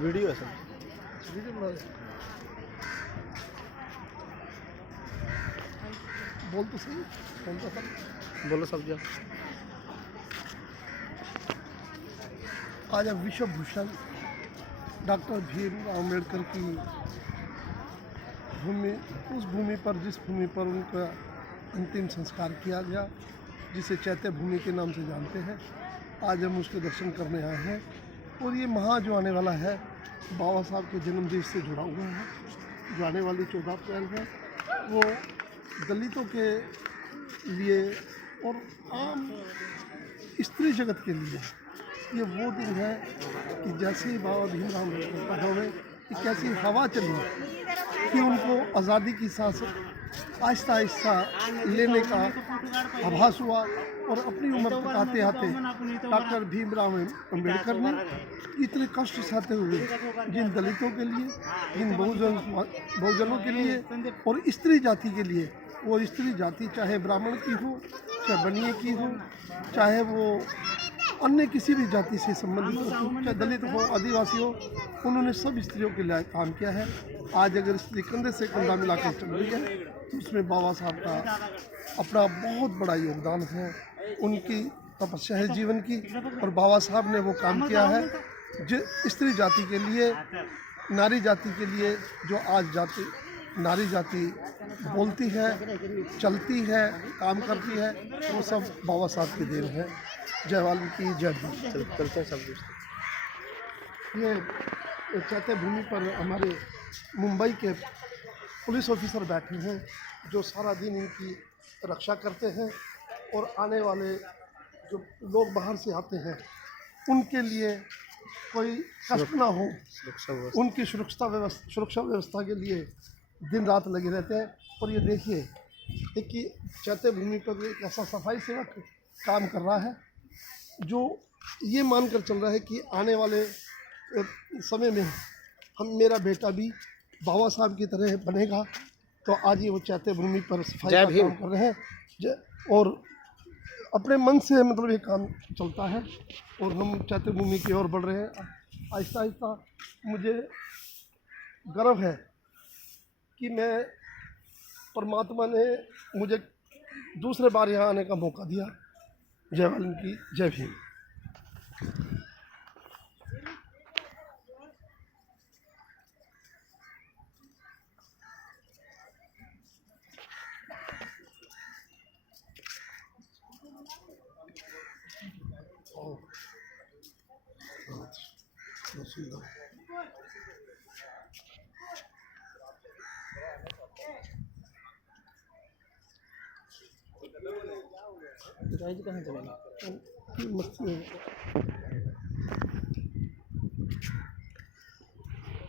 Video है sir. Video बना रहे। बोल तो सही, बोलता था। बोलो सब जी। आज अब विश्व भूषण डॉक्टर भीमराव अम्बेडकर की भूमि, उस भूमि पर, जिस भूमि पर उनका अंतिम संस्कार किया गया, जिसे चैत्य भूमि के नाम से जानते हैं, आज हम उसके दर्शन करने आए हैं। और ये महा जो आने वाला है, बाबा साहब के जन्मदिन से जुड़ा हुआ है। जो आने वाली 14 अप्रैल है, वो दलितों के लिए और आम स्त्री जगत के लिए ये वो दिन है कि जैसे ही बाबा भीमराव अम्बेडकर पैदा हुए, एक ऐसी हवा चली कि उनको आज़ादी की सांस आहिस्ता आहिस्ता लेने का आभास हुआ। और अपनी उम्र तक आते आते डॉक्टर भीमराव अम्बेडकर ने इतने कष्ट सहते हुए जिन दलितों के लिए, जिन बहुजनों के लिए और स्त्री जाति के लिए, वो स्त्री जाति चाहे ब्राह्मण की हो, चाहे बनिए की हो, चाहे वो अन्य किसी भी जाति से संबंधित हो, चाहे दलित हो, आदिवासी हो, उन्होंने सब स्त्रियों के लिए काम किया है। आज अगर स्त्री कंधे से कंधा मिलाकर चल रही है, तो उसमें बाबा साहब का अपना बहुत बड़ा योगदान है। उनकी तपस्या है जीवन की, और बाबा साहब ने वो काम किया है जो स्त्री जाति के लिए, नारी जाति के लिए, जो आज जाति नारी जाति बोलती है, चलती है, काम करती है, वो सब बाबा साहब की देन है। जय वाल्मीकि, जय भीम। चलते हैं सब। ये चैत्य भूमि पर हमारे मुंबई के पुलिस ऑफिसर बैठे हैं, जो सारा दिन इनकी रक्षा करते हैं। और आने वाले जो लोग बाहर से आते हैं, उनके लिए कोई कष्ट ना हो, उनकी सुरक्षा व्यवस्था के लिए दिन रात लगे रहते हैं। और ये देखिए कि चैत्य भूमि पर एक ऐसा सफाई सेवक काम कर रहा है, जो ये मानकर चल रहा है कि आने वाले समय में मेरा बेटा भी बाबा साहब की तरह बनेगा। तो आज ये वो चैत्य भूमि पर सफाई का काम कर रहे हैं, और अपने मन से मतलब ये काम चलता है। और हम चैत्य भूमि की ओर बढ़ रहे हैं आहिस्ता आहिस्ता। मुझे गर्व है कि मैं, परमात्मा ने मुझे दूसरे बार यहाँ आने का मौका दिया। जय वाल्मीकि, जय भीम।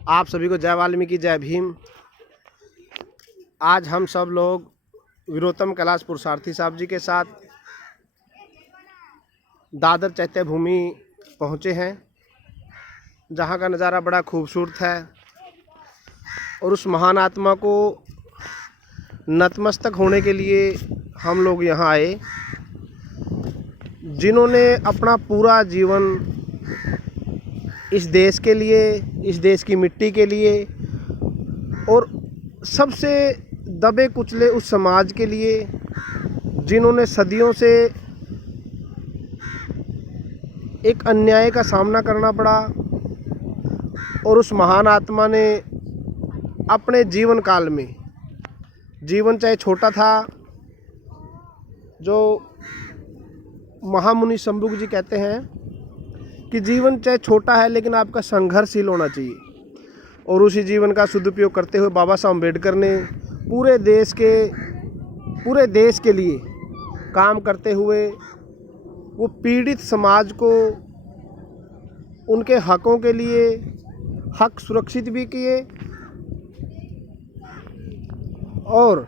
आप सभी को जय वाल्मीकि, जय भीम। आज हम सब लोग वीरोत्तम कैलाश पुरुषार्थी साहब जी के साथ दादर चैत्य भूमि पहुँचे हैं, जहाँ का नज़ारा बड़ा खूबसूरत है। और उस महान आत्मा को नतमस्तक होने के लिए हम लोग यहाँ आए, जिन्होंने अपना पूरा जीवन इस देश के लिए, इस देश की मिट्टी के लिए, और सबसे दबे कुचले उस समाज के लिए, जिन्होंने सदियों से एक अन्याय का सामना करना पड़ा। और उस महान आत्मा ने अपने जीवन काल में, जीवन चाहे छोटा था, जो महामुनि शंभुक जी कहते हैं कि जीवन चाहे छोटा है, लेकिन आपका संघर्षशील होना चाहिए। और उसी जीवन का सदुपयोग करते हुए बाबा साहब अम्बेडकर ने पूरे देश के लिए काम करते हुए वो पीड़ित समाज को उनके हकों के लिए हक सुरक्षित भी किए, और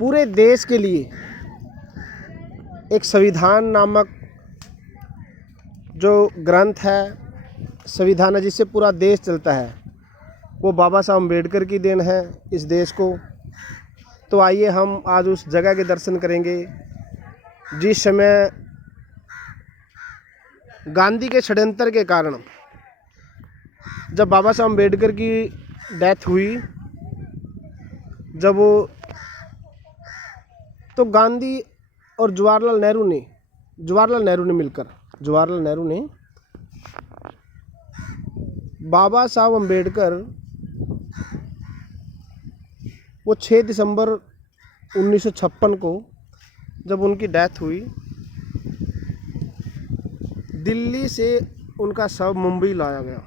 पूरे देश के लिए एक संविधान नामक जो ग्रंथ है, संविधान है जिससे पूरा देश चलता है, वो बाबा साहब अम्बेडकर की देन है इस देश को। तो आइए हम आज उस जगह के दर्शन करेंगे जिस समय गांधी के षड्यंत्र के कारण जब बाबा साहब अम्बेडकर की डेथ हुई, जब वो, तो गांधी और जवाहरलाल नेहरू ने मिलकर, जवाहरलाल नेहरू ने बाबा साहब अम्बेडकर, वो 6 दिसंबर 1956 को जब उनकी डेथ हुई, दिल्ली से उनका शव मुंबई लाया गया,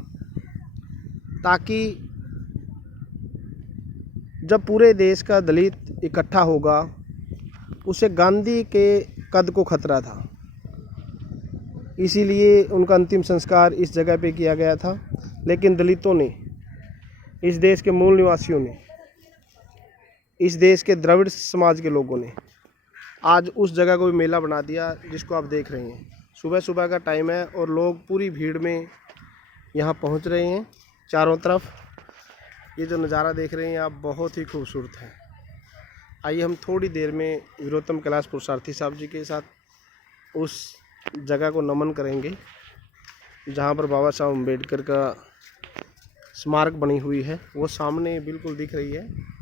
ताकि जब पूरे देश का दलित इकट्ठा होगा, उसे गांधी के कद को खतरा था, इसीलिए उनका अंतिम संस्कार इस जगह पे किया गया था। लेकिन दलितों ने, इस देश के मूल निवासियों ने, इस देश के द्रविड़ समाज के लोगों ने आज उस जगह को भी मेला बना दिया, जिसको आप देख रहे हैं। सुबह सुबह का टाइम है और लोग पूरी भीड़ में यहाँ पहुँच रहे हैं। चारों तरफ ये जो नज़ारा देख रहे हैं आप, बहुत ही खूबसूरत है। आइए हम थोड़ी देर में वीरोत्तम कैलाश पुरुषार्थी साहब जी के साथ उस जगह को नमन करेंगे, जहाँ पर बाबा साहब अम्बेडकर का स्मारक बनी हुई है। वो सामने बिल्कुल दिख रही है।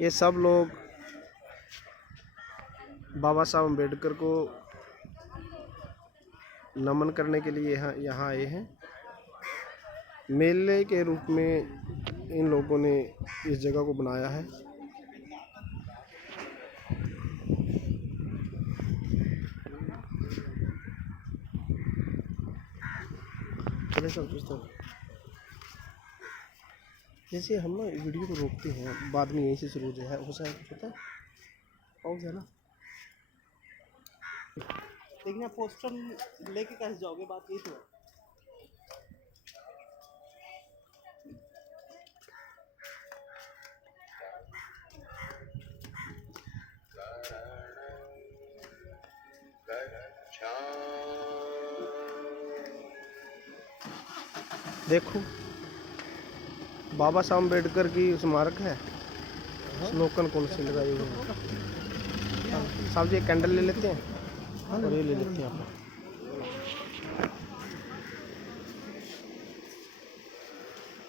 ये सब लोग बाबा साहब अम्बेडकर को नमन करने के लिए यहाँ आए हैं। मेले के रूप में इन लोगों ने इस जगह को बनाया है। चले सब जैसे हम ना वीडियो को रोकते हैं, बाद में यहीं से शुरू हो जाए, हो सकता है पाउस है ना। लेकिन आप पोस्टर लेके कैसे जाओगे, बात यही तो है। देखो बाबा साहब अम्बेडकर की स्मारक है। स्लोगन कौन सी लगाई हुई है साहब जी? कैंडल ले लेते हैं और ये ले लेते हैं आप।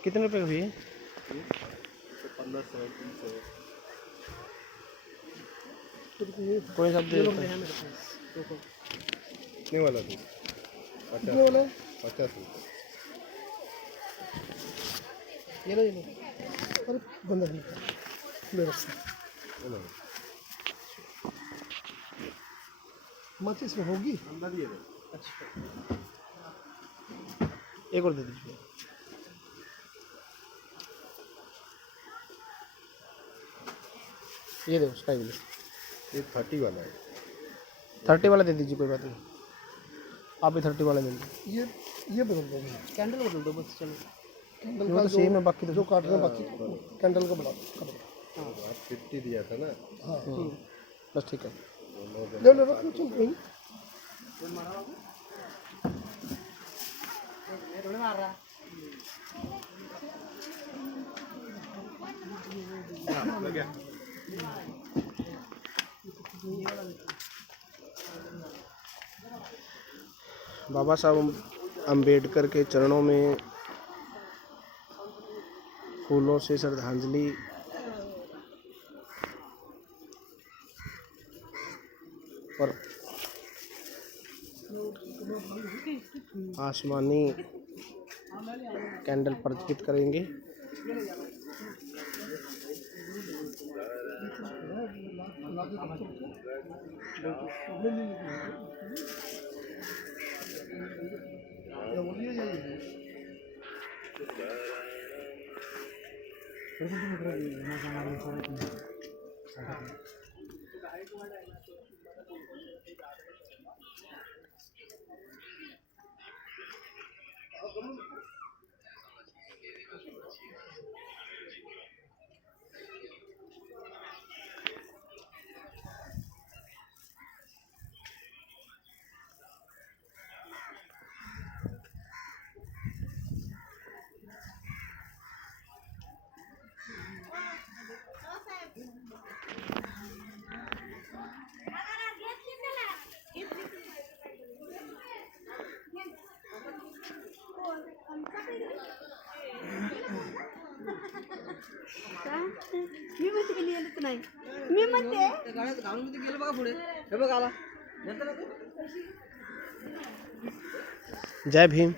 कितने रुपए हुई है? 1500 300 कोई साहब दे देते हैं। कितने वाला थी? 50 रुपये। ये लो अरे बंदा व्यवस्था माचिस में होगी। अच्छा, एक और दे दीजिए। ये दो उसका भी। ये 30 वाला है। 30 वाला दे दीजिए, कोई बात नहीं। आप भी 30 वाला दे दीजिए। ये बदल दो, कैंडल बदल दो बस, चलो। कैंडल वो का तो सेम है, बाकी तो जो काटना बाकी कैंडल को बढ़ा दो। आप 50 दिया था ना। हाँ बस ठीक है। ले लो रखो, चल कोई बाबा साहब अम्बेडकर के चरणों में फूलों से श्रद्धांजलि और आसमानी कैंडल प्रज्वलित करेंगे। मी म्हणते की लिहिलंच नाही मी म्हणते जय भीम।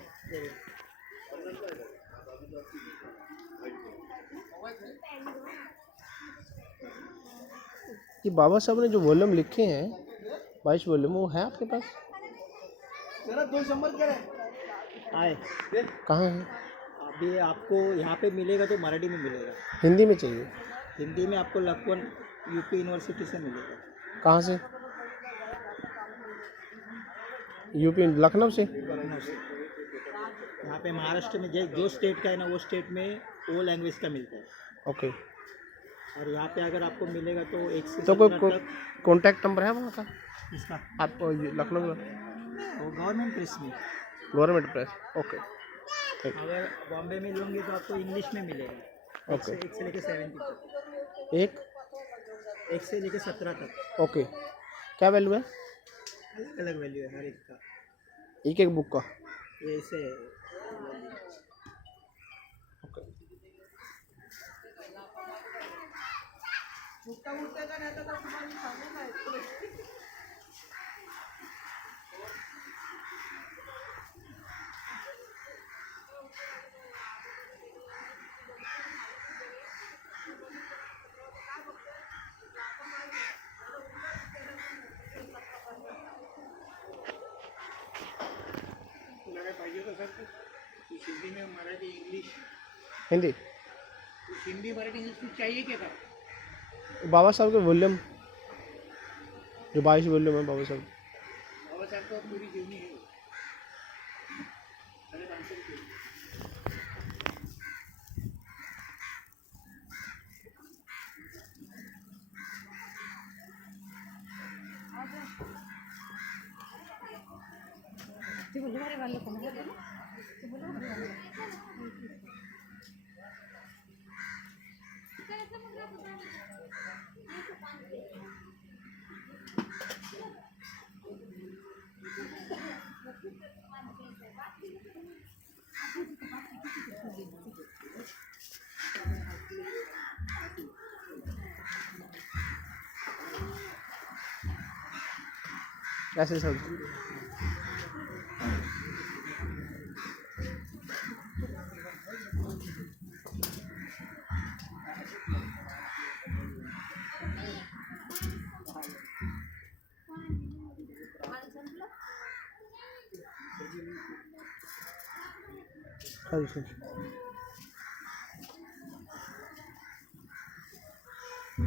कि बाबा साहब ने जो वॉल्यूम लिखे हैं 22 वॉल्यूम वो है आपके पास? आए कहाँ है? अभी आपको यहाँ पे मिलेगा तो मराठी में मिलेगा, हिंदी में चाहिए। हिंदी में आपको लखनऊ यूपी यूनिवर्सिटी से मिलेगा। कहाँ से? यूपी लखनऊ से। लखनऊ से। यहाँ पे महाराष्ट्र में जो स्टेट का है ना वो स्टेट में वो लैंग्वेज का मिलता है। ओके। और यहाँ पे अगर आपको मिलेगा तो 1 से तो 17 कोई तक। कॉन्टैक्ट नंबर है वहाँ का इसका आपको? लखनऊ का वो गवर्नमेंट प्रेस में। Government press. ओके। अगर बॉम्बे में लोगे तो आपको इंग्लिश में मिलेगा। ओके। 1 से लेकर 70 तक। एक 1 से लेकर 17 तक ओके। क्या वैल्यू है? अलग अलग वैल्यू है हर एक का। एक एक बुक का? ये ऐसे ओके। पाहिजे का सर कुछ हिंदी में मराठी इंग्लिश हिंदी कुछ हिंदी मराठी इंग्लिश कुछ चाहिए क्या था? बाबा साहब के वॉल्यूम जो 22 वॉल्यूम है बाबा साहब। बाबा साहब को पूरी जीवनी है। अरे 500 रुपये। ऐसे सब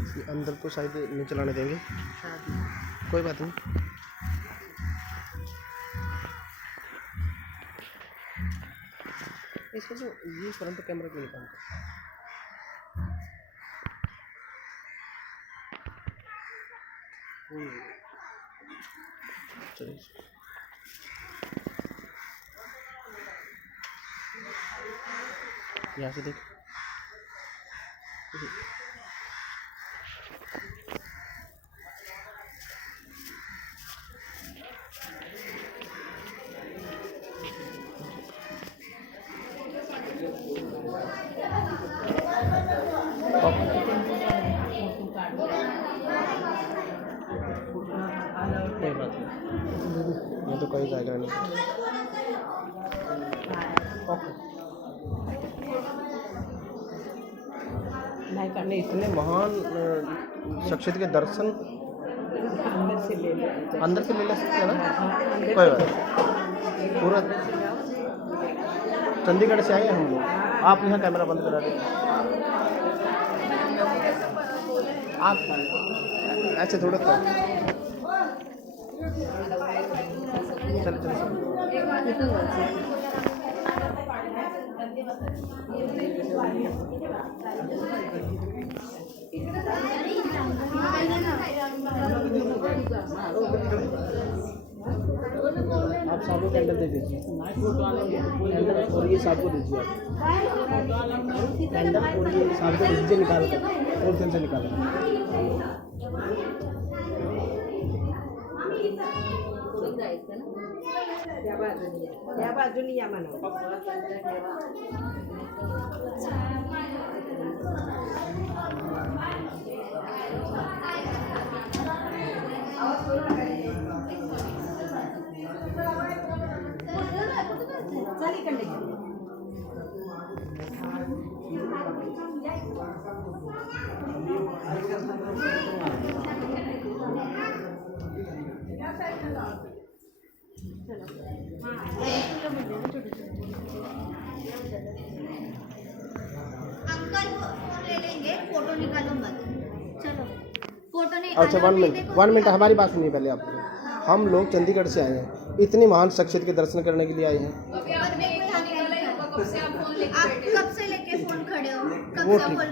ये अंदर तो शायद नहीं चलाने देंगे, कोई बात नहीं। इसका जो ये फ्रंट कैमरा क्यों नहीं काम चलिए यहाँ से देख। कोई बात नहीं, ये तो कोई जाएगा नहीं। ओके। नहीं इतने महान शख्सियत के दर्शन अंदर से ले सकते हैं ना, कोई बात नहीं। पूरा चंडीगढ़ से आए हैं हम लोग, आप यहाँ कैमरा बंद करा दें। आप ऐसे थोड़ा सा चलो आप साबुन के अंदर दे दीजिए, अंदर और ये साबुन दीजिए आप अंदर, और ये साबुन दीजिए निकाल कर और दिन से निकाल कर। त्या बाजूनी या म्हणा. अंकल फोन ले लेंगे, फोटो निकालो मत. चलो फोटो अच्छा निकालो. 1 मिनट हमारी बात सुनिए पहले आप. हम लोग चंडीगढ़ से आए हैं, इतनी महान शख्सियत के दर्शन करने के लिए आए हैं. आप कब से लेके फोन खड़े हो? कब वो से ठीक. बोल